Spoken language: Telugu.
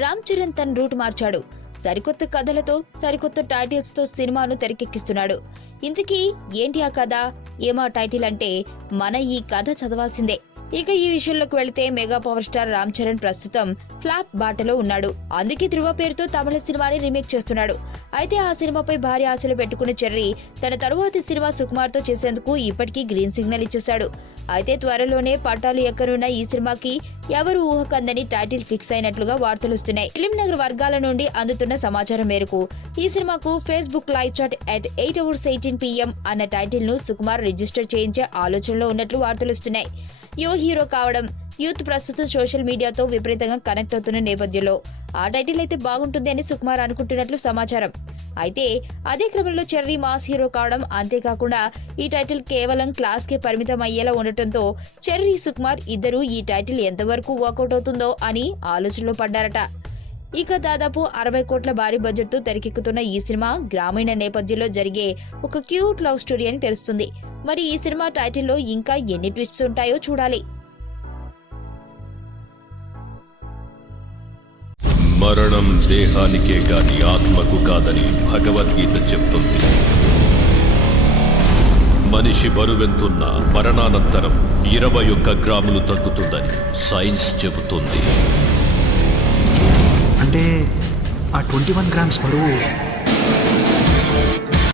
రామ్ చరణ్ తన రూట్ మార్చాడు. సరికొత్త కథలతో సరికొత్త టైటిల్స్ తో సినిమాను తెరకెక్కిస్తున్నాడు. ఇంతకీ ఏంటి ఆ కథ, ఏమా టైటిల్ అంటే మన ఈ కథ చదవాల్సిందే. ఇక ఈ విషయంలోకి వెళితే mega power star Ram Charan ప్రస్తుతం ఫ్లాప్ బాటలో ఉన్నాడు. అందుకే ధృవ పేరుతో తమిళ సినిమాని రీమేక్ చేస్తున్నాడు. అయితే ఆ సినిమాపై భారీ ఆశలు పెట్టుకున్న చెర్రీ తన తరువాతి సినిమా సుకుమార్ తో చేసేందుకు ఇప్పటికీ గ్రీన్ సిగ్నల్ ఇచ్చేశాడు. అయితే త్వరలోనే పట్టాలు ఎక్కనున్న ఈ సినిమాకి ఎవరు ఊహకందని టైటిల్ ఫిక్స్ అయినట్లుగా వార్తలుస్తున్నాయి. ఫిలిం నగర్ వర్గాల నుండి అందుతున్న సమాచారం మేరకు ఈ సినిమాకు Facebook live chat at 8 hours 18 PM అన్న టైటిల్ ను సుకుమార్ రిజిస్టర్ చేయించే ఆలోచనలో ఉన్నట్లు వార్తలుస్తున్నాయి. యువ హీరో కావడం, యూత్ ప్రస్తుతం సోషల్ మీడియాతో విపరీతంగా కనెక్ట్ అవుతున్న నేపథ్యంలో ఆ టైటిల్ అయితే బాగుంటుంది అని సుకుమార్ అనుకుంటున్నట్లు సమాచారం. అయితే అదే క్రమంలో చెర్రీ మాస్ హీరో కావడం, అంతేకాకుండా ఈ టైటిల్ కేవలం క్లాస్ కే పరిమితం అయ్యేలా ఉండటంతో చెర్రీ, సుకుమార్ ఇద్దరు ఈ టైటిల్ ఎంతవరకు వర్కౌట్ అవుతుందో అని ఆలోచనలో పడ్డారట. ఇక దాదాపు 60 కోట్ల భారీ బడ్జెట్ తో తెరకెక్కుతున్న ఈ సినిమా గ్రామీణ నేపథ్యంలో జరిగే ఒక క్యూట్ లవ్ స్టోరీ అని తెలుస్తుంది. మరి ఈ సినిమా టైటిల్లో ఇంకా ఎన్ని ట్విస్ట్స్ ఉంటాయో చూడాలి. మరణం దేహానికే గాని ఆత్మకు కాదని భగవద్గీత చెప్తుంది. మనిషి బరువెంతున్న మరణానంతరం 21 గ్రాములు తగ్గుతుందని సైన్స్ చెబుతుంది. అంటే ఆ 21 గ్రామ్స్ బరువు